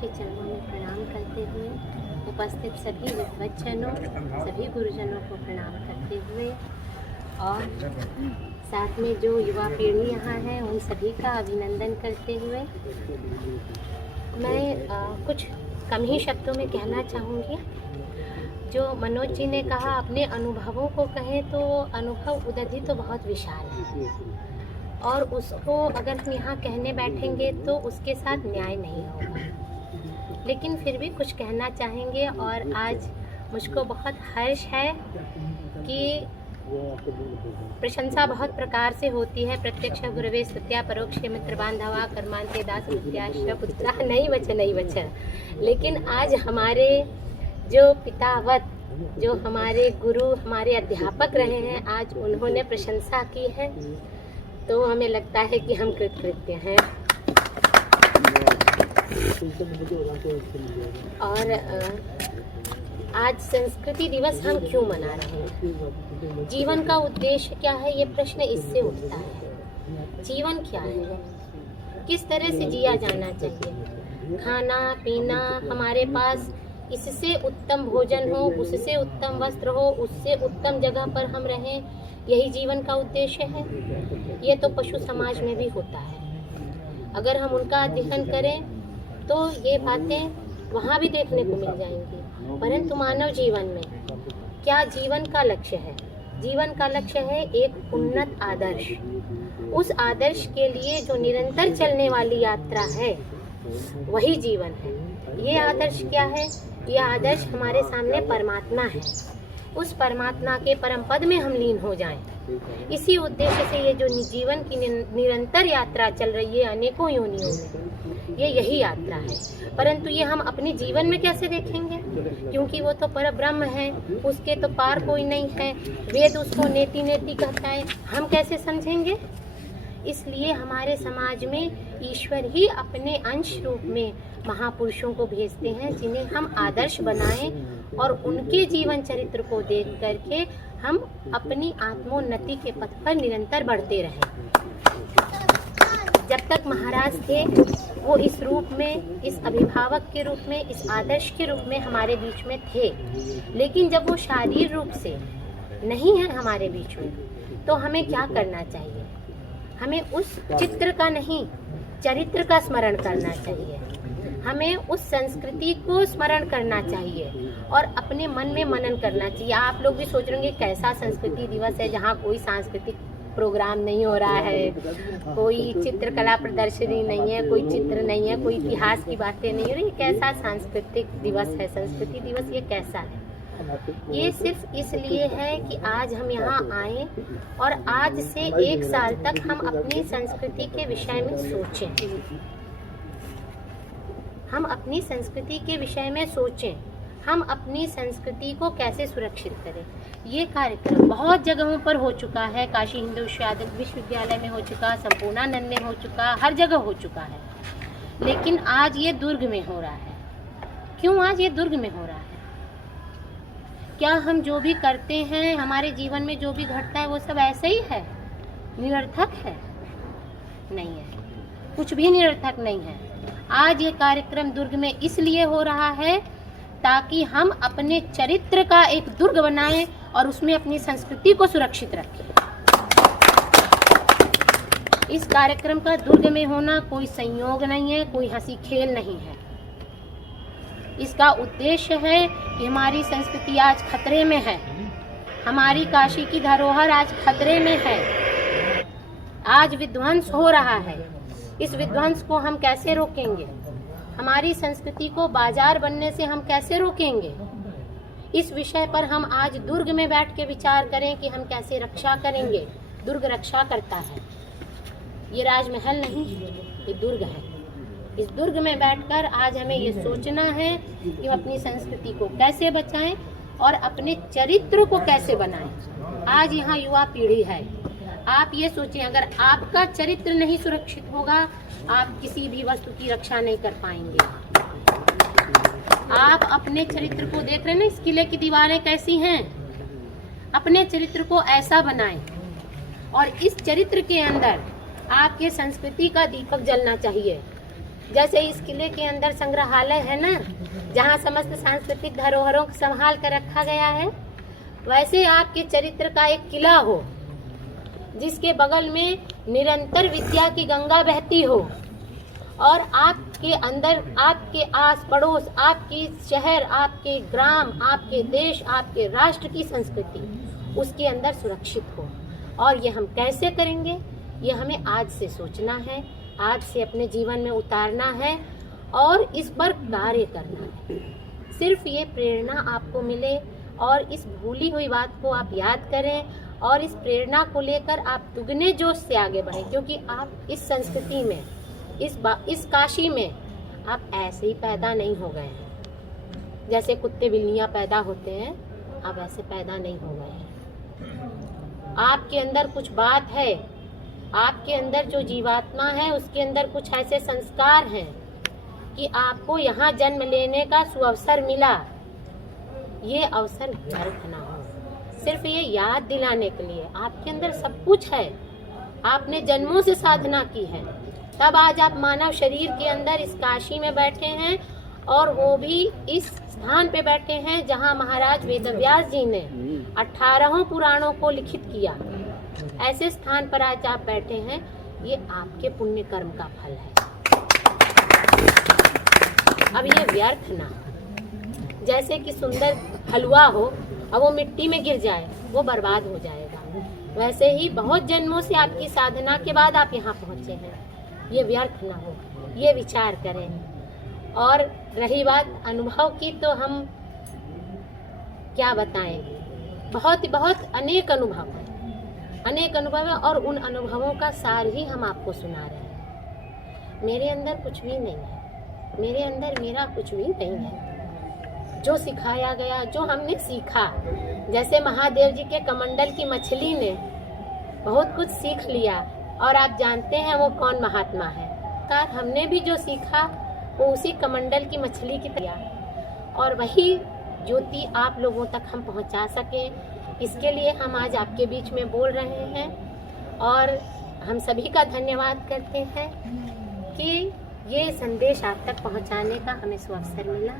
के चरणों में प्रणाम करते हुए उपस्थित सभी विद्वज्जनों, सभी गुरुजनों को प्रणाम करते हुए और साथ में जो युवा पीढ़ी यहाँ है उन सभी का अभिनंदन करते हुए मैं कुछ कम ही शब्दों में कहना चाहूँगी। जो मनोज जी ने कहा अपने अनुभवों को कहें तो अनुभव उदधि तो बहुत विशाल है और उसको अगर हम यहाँ कहने बैठेंगे तो उसके साथ न्याय नहीं होगा, लेकिन फिर भी कुछ कहना चाहेंगे। और आज मुझको बहुत हर्ष है कि प्रशंसा बहुत प्रकार से होती है। प्रत्यक्ष गुरवे स्तुत्या परोक्ष मित्र बांधवा कर्मांते दास विद्याश्रय उत्साह नहीं बचे। लेकिन आज हमारे जो पितावत, जो हमारे गुरु, हमारे अध्यापक रहे हैं, आज उन्होंने प्रशंसा की है तो हमें लगता है कि हम कृतकृत्य हैं। और आज संस्कृति दिवस हम क्यों मना रहे हैं? जीवन का उद्देश्य क्या है, ये प्रश्न इससे उठता है। जीवन क्या है, किस तरह से जिया जाना चाहिए? खाना पीना हमारे पास, इससे उत्तम भोजन हो, उससे उत्तम वस्त्र हो, उससे उत्तम जगह पर हम रहें, यही जीवन का उद्देश्य है। ये तो पशु समाज में भी होता है। अगर हम उनका अध्ययन करें तो ये बातें वहाँ भी देखने को मिल जाएंगी। परंतु मानव जीवन में क्या जीवन का लक्ष्य है? जीवन का लक्ष्य है एक उन्नत आदर्श। उस आदर्श के लिए जो निरंतर चलने वाली यात्रा है वही जीवन है। ये आदर्श क्या है? यह आदर्श हमारे सामने परमात्मा है। उस परमात्मा के परम पद में हम लीन हो जाएं। इसी उद्देश्य से ये जो जीवन की निरंतर यात्रा चल रही है अनेकों योनियों में, ये यही यात्रा है। परंतु ये हम अपने जीवन में कैसे देखेंगे? क्योंकि वो तो पर ब्रह्म है, उसके तो पार कोई नहीं है। वेद उसको नेति नेति कहता है, हम कैसे समझेंगे? इसलिए हमारे समाज में ईश्वर ही अपने अंश रूप में महापुरुषों को भेजते हैं जिन्हें हम आदर्श बनाएं और उनके जीवन चरित्र को देख करके हम अपनी आत्मोन्नति के पथ पर निरंतर बढ़ते रहें। जब तक महाराज थे वो इस रूप में, इस अभिभावक के रूप में, इस आदर्श के रूप में हमारे बीच में थे। लेकिन जब वो शारीरिक रूप से नहीं है हमारे बीच में, तो हमें क्या करना चाहिए? हमें उस चित्र का नहीं, चरित्र का स्मरण करना चाहिए। हमें उस संस्कृति को स्मरण करना चाहिए और अपने मन में मनन करना चाहिए। आप लोग भी सोच रहे होंगे कैसा संस्कृति दिवस है जहाँ कोई सांस्कृतिक प्रोग्राम नहीं हो रहा है, कोई चित्रकला प्रदर्शनी नहीं है, कोई चित्र नहीं है, कोई इतिहास की बातें नहीं हो रही। कैसा सांस्कृतिक दिवस है? संस्कृति दिवस ये कैसा है? ये सिर्फ इसलिए है कि आज हम यहाँ आए और आज से 1 साल तक हम अपनी संस्कृति के विषय में सोचें। हम अपनी संस्कृति के विषय में सोचें, हम अपनी संस्कृति को कैसे सुरक्षित करें। ये कार्यक्रम बहुत जगहों पर हो चुका है। काशी हिंदू विश्वविद्यालय में हो चुका, संपूर्णानंद में हो चुका, हर जगह हो चुका है। लेकिन आज ये दुर्ग में हो रहा है। क्यों आज ये दुर्ग में हो रहा है? क्या हम जो भी करते हैं, हमारे जीवन में जो भी घटता है, वो सब ऐसे ही है? निरर्थक है? नहीं है, कुछ भी निरर्थक नहीं है। आज ये कार्यक्रम दुर्ग में इसलिए हो रहा है ताकि हम अपने चरित्र का एक दुर्ग बनाएं और उसमें अपनी संस्कृति को सुरक्षित रखें। इस कार्यक्रम का दुर्ग में होना कोई संयोग नहीं है, कोई हंसी खेल नहीं है। इसका उद्देश्य है कि हमारी संस्कृति आज खतरे में है, हमारी काशी की धरोहर आज खतरे में है। आज विध्वंस हो रहा है। इस विध्वंस को हम कैसे रोकेंगे? हमारी संस्कृति को बाजार बनने से हम कैसे रोकेंगे? इस विषय पर हम आज दुर्ग में बैठ के विचार करें कि हम कैसे रक्षा करेंगे। दुर्ग रक्षा करता है, ये राजमहल नहीं, ये दुर्ग है। इस दुर्ग में बैठकर आज हमें ये सोचना है कि हम अपनी संस्कृति को कैसे बचाएं और अपने चरित्र को कैसे बनाएं। आज यहाँ युवा पीढ़ी है, आप ये सोचें, अगर आपका चरित्र नहीं सुरक्षित होगा, आप किसी भी वस्तु की रक्षा नहीं कर पाएंगे। आप अपने चरित्र को देख रहे हैं ना, इस किले की दीवारें कैसी हैं? अपने चरित्र को ऐसा बनाएं और इस चरित्र के अंदर आपके संस्कृति का दीपक जलना चाहिए। जैसे इस किले के अंदर संग्रहालय है ना, जहाँ समस्त सांस्कृतिक धरोहरों को संभाल कर रखा गया है, वैसे आपके चरित्र का एक किला हो जिसके बगल में निरंतर विद्या की गंगा बहती हो, और आपके अंदर, आपके आस पड़ोस, आपकी शहर, आपके ग्राम, आपके देश, आपके राष्ट्र की संस्कृति उसके अंदर सुरक्षित हो। और ये हम कैसे करेंगे? ये हमें आज से सोचना है, आज से अपने जीवन में उतारना है और इस पर कार्य करना है। सिर्फ ये प्रेरणा आपको मिले और इस भूली हुई बात को आप याद करें और इस प्रेरणा को लेकर आप दुगने जोश से आगे बढ़ें, क्योंकि आप इस संस्कृति में, इस काशी में आप ऐसे ही पैदा नहीं हो गए हैं। जैसे कुत्ते बिल्लियाँ पैदा होते हैं, आप ऐसे पैदा नहीं हो गए हैं। आपके अंदर कुछ बात है, आपके अंदर जो जीवात्मा है उसके अंदर कुछ ऐसे संस्कार हैं कि आपको यहाँ जन्म लेने का सुअवसर मिला। ये अवसर व्यर्थ ना हो। सिर्फ ये याद दिलाने के लिए आपके अंदर सब कुछ है, आपने जन्मों से साधना की है, तब आज आप मानव शरीर के अंदर इस काशी में बैठे हैं, और वो भी इस स्थान पे बैठे हैं जहाँ महाराज वेदव्यास जी ने 18 पुराणों को लिखित किया। ऐसे स्थान पर आज आप बैठे हैं, ये आपके पुण्य कर्म का फल है। अब ये व्यर्थ ना हो। जैसे कि सुंदर हलवा हो, अब वो मिट्टी में गिर जाए, वो बर्बाद हो जाएगा। वैसे ही बहुत जन्मों से आपकी साधना के बाद आप यहाँ पहुँचे हैं, ये व्यर्थ ना हो, ये विचार करें। और रही बात अनुभव की, तो हम क्या बताएं, बहुत अनेक अनुभव हैं, अनेक अनुभव है, और उन अनुभवों का सार ही हम आपको सुना रहे हैं। मेरे अंदर कुछ भी नहीं है, मेरे अंदर मेरा कुछ भी नहीं है। जो सिखाया गया, जो हमने सीखा, जैसे महादेव जी के कमंडल की मछली ने बहुत कुछ सीख लिया, और आप जानते हैं वो कौन महात्मा है। हमने भी जो सीखा वो उसी कमंडल की मछली की तरह, और वही ज्योति आप लोगों तक हम पहुंचा सकें, इसके लिए हम आज आपके बीच में बोल रहे हैं। और हम सभी का धन्यवाद करते हैं कि ये संदेश आप तक पहुंचाने का हमें अवसर मिला।